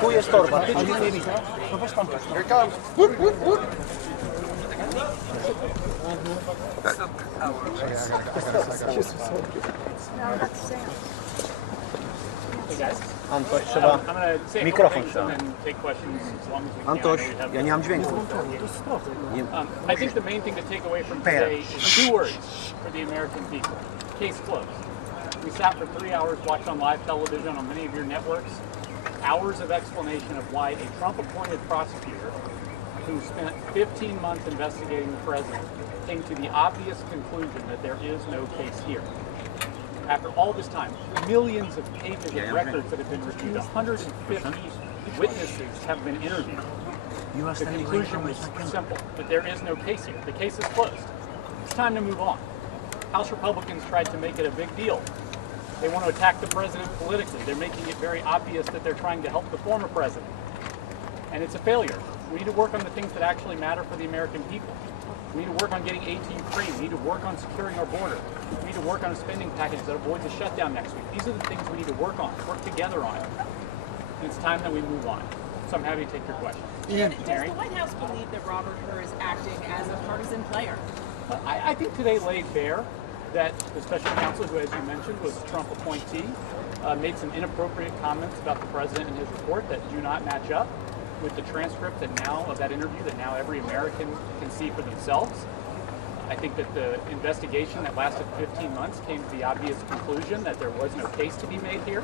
Tu jest torba, ty nic nie widzę. No weź tam też. Here comes. Antoś, trzeba mikrofon trzeba. Antoś, ja nie mam dźwięku. I think the main thing to take away from today is doers for the American people. Case closed. We sat for 3 hours, watched on live television on many of your networks, hours of explanation of why a Trump-appointed prosecutor who spent 15 months investigating the president came to the obvious conclusion that there is no case here. After all this time, millions of pages of records that have been reviewed, 150 witnesses have been interviewed. The conclusion was simple, that there is no case here. The case is closed. It's time to move on. House Republicans tried to make it a big deal. They want to attack the president politically. They're making it very obvious that they're trying to help the former president. And it's a failure. We need to work on the things that actually matter for the American people. We need to work on getting 18 free. We need to work on securing our border. We need to work on a spending package that avoids a shutdown next week. These are the things we need to work on, work together on. And it's time that we move on. So I'm happy to take your questions. Ian, does the White House believe that Robert Hur is acting as a partisan player? I think today laid bare that the special counsel, who, as you mentioned, was a Trump appointee, made some inappropriate comments about the president in his report that do not match up with the transcript of that interview that now every American can see for themselves. I think that the investigation that lasted 15 months came to the obvious conclusion that there was no case to be made here,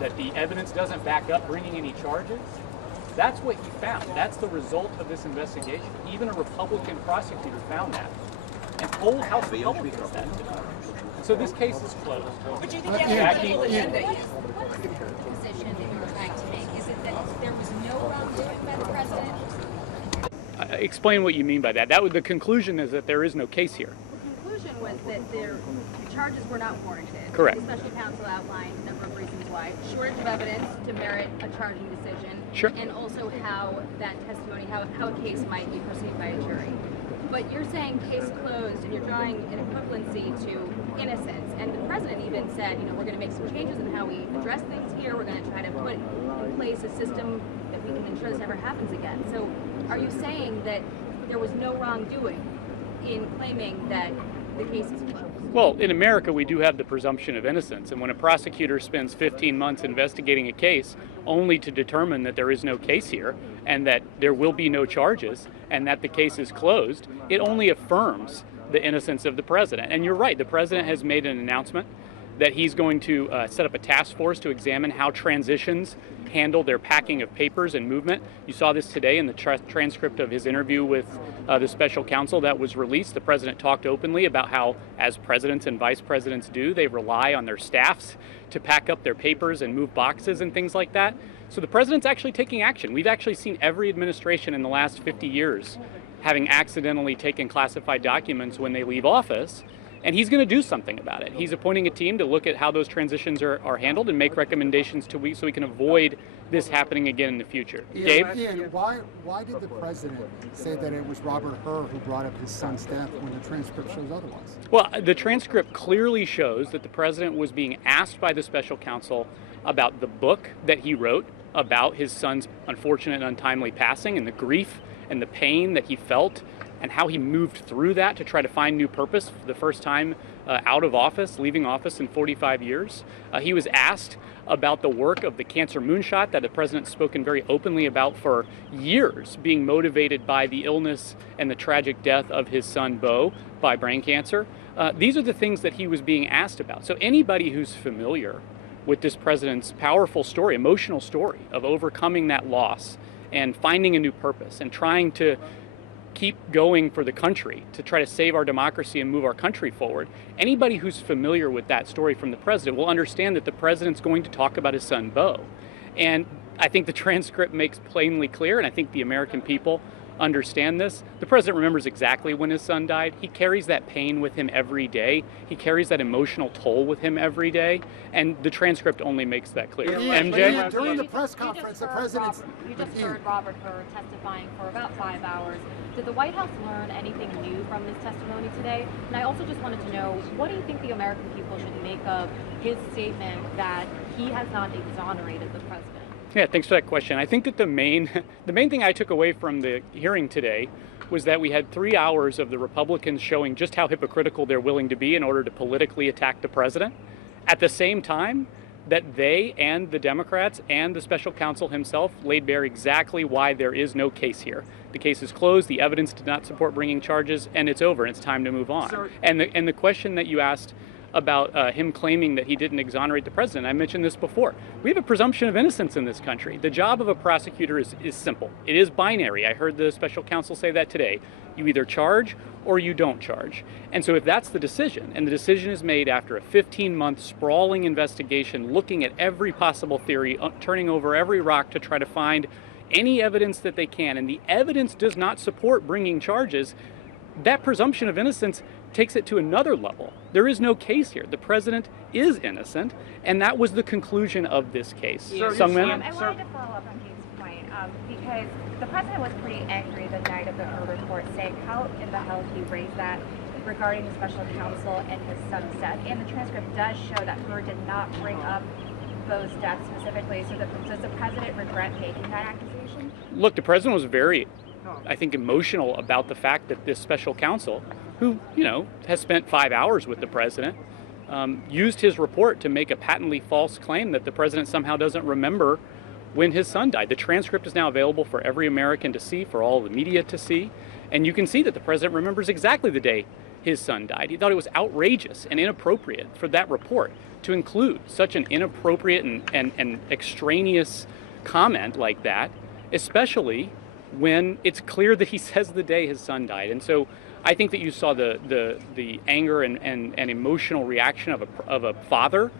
that the evidence doesn't back up bringing any charges. That's what he found. That's the result of this investigation. Even a Republican prosecutor found that, and told House Republicans that. So this case is closed. But do you think you have a political agenda? What's the position that you're trying to make? Is it that there was no wrongdoing by the president? Explain what you mean by that. The conclusion is that there is no case here. The conclusion was that the charges were not warranted. Correct. The special counsel outlined a number of reasons why. Shortage of evidence to merit a charging decision. Sure. And also how that testimony, how a case might be perceived by a jury. But you're saying case closed, and you're drawing an equivalency to innocence. And the president even said, we're going to make some changes in how we address things here. We're going to try to put in place a system that we can ensure this never happens again. So are you saying that there was no wrongdoing in claiming that the case is closed? Well, in America, we do have the presumption of innocence. And when a prosecutor spends 15 months investigating a case only to determine that there is no case here and that there will be no charges and that the case is closed, it only affirms the innocence of the president. And you're right, the president has made an announcement that he's going to set up a task force to examine how transitions handle their packing of papers and movement. You saw this today in the transcript of his interview with the special counsel that was released. The president talked openly about how, as presidents and vice presidents do, they rely on their staffs to pack up their papers and move boxes and things like that. So the president's actually taking action. We've actually seen every administration in the last 50 years having accidentally taken classified documents when they leave office. And he's going to do something about it. He's appointing a team to look at how those transitions are handled and make recommendations so we can avoid this happening again in the future. Gabe? Ian, why did the president say that it was Robert Hur who brought up his son's death when the transcript shows otherwise? Well, the transcript clearly shows that the president was being asked by the special counsel about the book that he wrote about his son's unfortunate and untimely passing and the grief and the pain that he felt, and how he moved through that to try to find new purpose for the first time out of office, leaving office in 45 years. He was asked about the work of the cancer moonshot that the president's spoken very openly about for years, being motivated by the illness and the tragic death of his son, Beau, by brain cancer. These are the things that he was being asked about. So anybody who's familiar with this president's powerful story, emotional story of overcoming that loss and finding a new purpose and trying to keep going for the country, to try to save our democracy and move our country forward. Anybody who's familiar with that story from the president will understand that the president's going to talk about his son, Beau. And I think the transcript makes plainly clear, and I think the American people understand this. The president remembers exactly when his son died. He carries that pain with him every day. He carries that emotional toll with him every day, and the transcript only makes that clear. MJ? During the press conference, the president... You just heard Robert Hur testifying for about 5 hours. Did the White House learn anything new from this testimony today? And I also just wanted to know, what do you think the American people should make of his statement that he has not exonerated the president? Yeah, thanks for that question. I think that the main thing I took away from the hearing today was that we had 3 hours of the Republicans showing just how hypocritical they're willing to be in order to politically attack the president. At the same time, that they and the Democrats and the special counsel himself laid bare exactly why there is no case here. The case is closed, the evidence did not support bringing charges, and it's over, and it's time to move on. Sir. And the question that you asked about him claiming that he didn't exonerate the president, I mentioned this before. We have a presumption of innocence in this country. The job of a prosecutor is simple. It is binary. I heard the special counsel say that today. You either charge or you don't charge. And so if that's the decision, and the decision is made after a 15-month sprawling investigation, looking at every possible theory, turning over every rock to try to find any evidence that they can, and the evidence does not support bringing charges, that presumption of innocence takes it to another level. There is no case here. The president is innocent, and that was the conclusion of this case. I wanted to follow up on Kate's point, because the president was pretty angry the night of the Hur report, saying how in the hell he raised that regarding the special counsel and his son's death. And the transcript does show that Hur did not bring up those deaths specifically. So does the president regret making that accusation? Look, the president was very, I think, emotional about the fact that this special counsel, who, has spent 5 hours with the president, used his report to make a patently false claim that the president somehow doesn't remember when his son died. The transcript is now available for every American to see, for all the media to see, and you can see that the president remembers exactly the day his son died. He thought it was outrageous and inappropriate for that report to include such an inappropriate and extraneous comment like that, especially when it's clear that he says the day his son died. And so I think that you saw the anger and emotional reaction of a father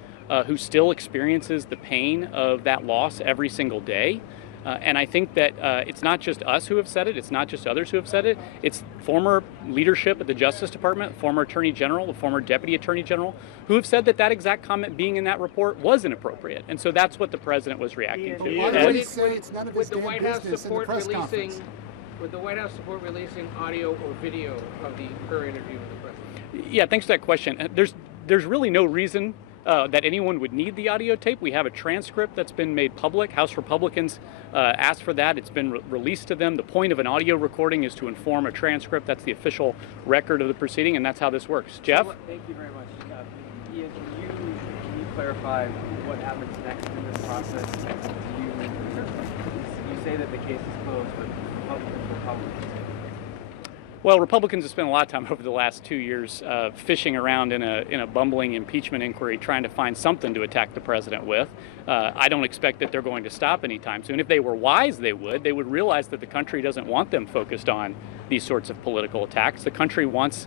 who still experiences the pain of that loss every single day. And I think that it's not just us who have said it, it's not just others who have said it, it's former leadership at the Justice Department, former Attorney General, the former Deputy Attorney General, who have said that that exact comment being in that report was inappropriate. And so that's what the president was reacting to. Would the White House support releasing audio or video of the Hur interview with the president? Yeah, thanks for that question. There's really no reason that anyone would need the audio tape. We have a transcript that's been made public. House Republicans asked for that. It's been released to them. The point of an audio recording is to inform a transcript. That's the official record of the proceeding, and that's how this works. Jeff? Thank you very much. Ian, can you clarify what happens next in this process? You say that the case is closed, but Republicans. Well, Republicans have spent a lot of time over the last 2 years fishing around in a bumbling impeachment inquiry, trying to find something to attack the president with. I don't expect that they're going to stop anytime soon. If they were wise, they would realize that the country doesn't want them focused on these sorts of political attacks. The country wants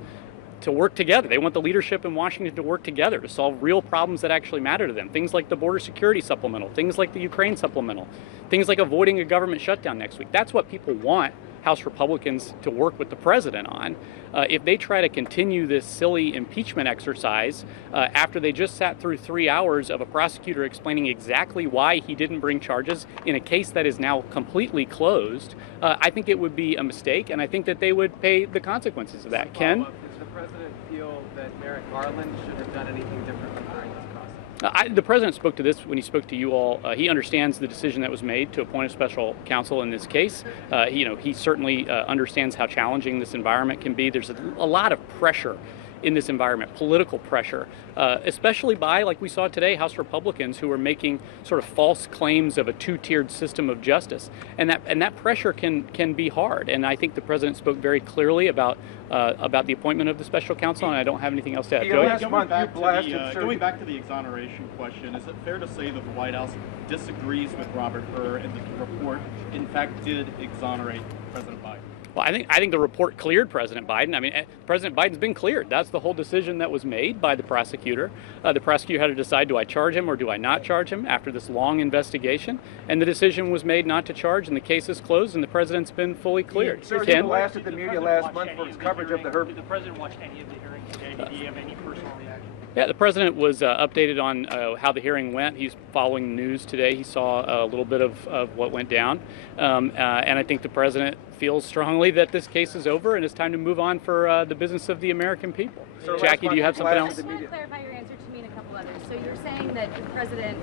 to work together. They want the leadership in Washington to work together to solve real problems that actually matter to them. Things like the border security supplemental, things like the Ukraine supplemental, things like avoiding a government shutdown next week. That's what people want House Republicans to work with the president on. If they try to continue this silly impeachment exercise after they just sat through 3 hours of a prosecutor explaining exactly why he didn't bring charges in a case that is now completely closed, I think it would be a mistake, and I think that they would pay the consequences of that. Ken? Does the president feel that Merrick Garland should have done anything differently during this process? The president spoke to this when he spoke to you all. He understands the decision that was made to appoint a special counsel in this case. He certainly understands how challenging this environment can be. There's a lot of pressure in this environment, political pressure, especially by, like we saw today, House Republicans who are making sort of false claims of a two-tiered system of justice, and that pressure can be hard. And I think the president spoke very clearly about the appointment of the special counsel, and I don't have anything else to add. Going back to the exoneration question, is it fair to say that the White House disagrees with Robert Hur and that the report, in fact, did exonerate President Biden? Well, I think the report cleared President Biden. I mean, President Biden's been cleared. That's the whole decision that was made by the prosecutor. The prosecutor had to decide, do I charge him or do I not charge him after this long investigation? And the decision was made not to charge, and the case is closed, and the president's been fully cleared. Sir, you blasted the media last month for its coverage of the Hur. Did the president watch any of the hearings today? Did he have any personal reaction? Yeah, the president was updated on how the hearing went. He's following the news today. He saw a little bit of what went down. And I think the president feels strongly that this case is over and it's time to move on for the business of the American people. So Jackie, do you have something else? I just want to clarify your answer to me and a couple others. So you're saying that the president,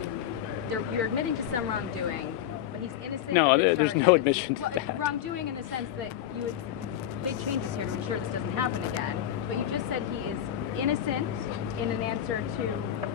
you're admitting to some wrongdoing, but he's innocent? No, there's no admission to that. Wrongdoing in the sense that you would make changes here to ensure this doesn't happen again. But you just said he is innocent in an answer to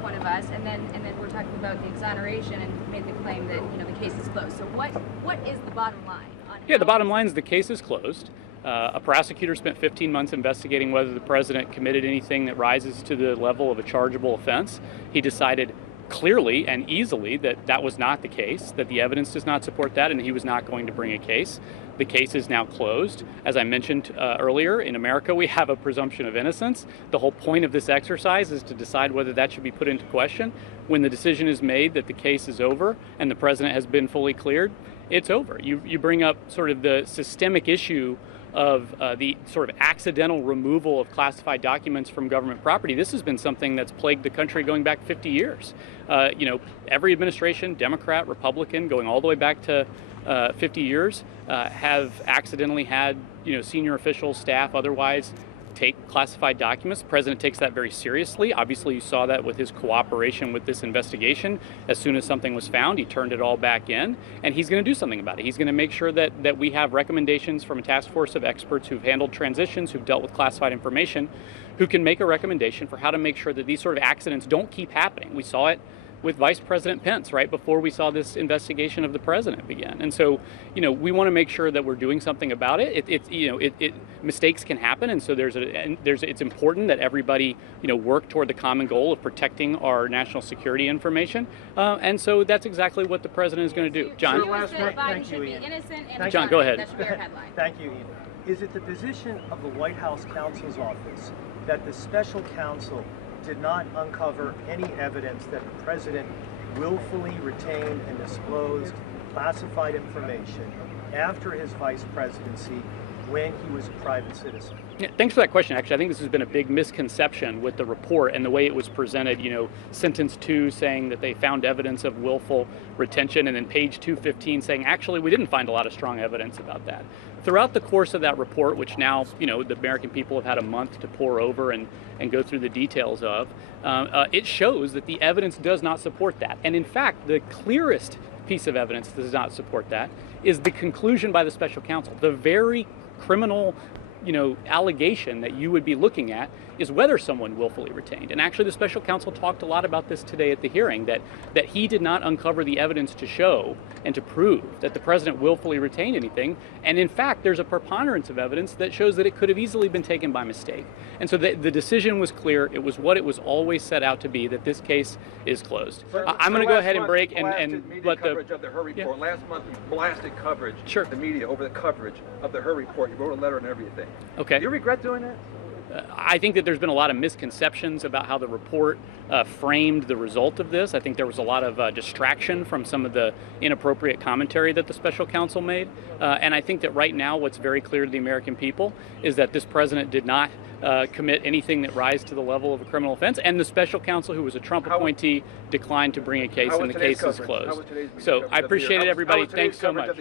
one of us, and then we're talking about the exoneration and made the claim that the case is closed. So what is the bottom line? Yeah, the bottom line is the case is closed. A prosecutor spent 15 months investigating whether the president committed anything that rises to the level of a chargeable offense. He decided clearly and easily that that was not the case, that the evidence does not support that, and he was not going to bring a case. The case is now closed. As I mentioned earlier, in America we have a presumption of innocence. The whole point of this exercise is to decide whether that should be put into question. When the decision is made that the case is over and the president has been fully cleared, it's over. You bring up sort of the systemic issue of the sort of accidental removal of classified documents from government property. This has been something that's plagued the country going back 50 years. Every administration, Democrat, Republican, going all the way back to 50 years, have accidentally had senior officials, staff, otherwise take classified documents. The president takes that very seriously. Obviously, you saw that with his cooperation with this investigation. As soon as something was found, he turned it all back in, and he's going to do something about it. He's going to make sure that we have recommendations from a task force of experts who've handled transitions, who've dealt with classified information, who can make a recommendation for how to make sure that these sort of accidents don't keep happening. We saw it with Vice President Pence right before we saw this investigation of the president begin. And so, we want to make sure that we're doing something about it. Mistakes can happen, and so it's important that everybody, work toward the common goal of protecting our national security information. And so that's exactly what the president is going to do. John? Thank you, Ian. John, go ahead. That should be your headline. Thank you, Ian. Is it the position of the White House counsel's office that the special counsel did not uncover any evidence that the president willfully retained and disclosed classified information after his vice presidency when he was a private citizen? Yeah, thanks for that question. Actually, I think this has been a big misconception with the report and the way it was presented. Sentence 2 saying that they found evidence of willful retention, and then page 215 saying, actually, we didn't find a lot of strong evidence about that. Throughout the course of that report, which now, the American people have had a month to pore over and go through the details of, it shows that the evidence does not support that. And in fact, the clearest piece of evidence that does not support that is the conclusion by the special counsel. The very criminal allegation that you would be looking at is whether someone willfully retained. And actually the special counsel talked a lot about this today at the hearing, that he did not uncover the evidence to show and to prove that the president willfully retained anything. And in fact, there's a preponderance of evidence that shows that it could have easily been taken by mistake. And so the decision was clear. It was what it was always set out to be, that this case is closed. I'm going to go ahead and break and let the coverage of the Hur report. Yeah. Last month, you blasted coverage. Sure. The media over the coverage of the Hur report. You wrote a letter and everything. Okay. Do you regret doing that? I think that there's been a lot of misconceptions about how the report framed the result of this. I think there was a lot of distraction from some of the inappropriate commentary that the special counsel made. And I think that right now what's very clear to the American people is that this president did not commit anything that rise to the level of a criminal offense. And the special counsel, who was a Trump appointee, declined to bring a case, and the case is closed. So I appreciate it, everybody. Thanks so much.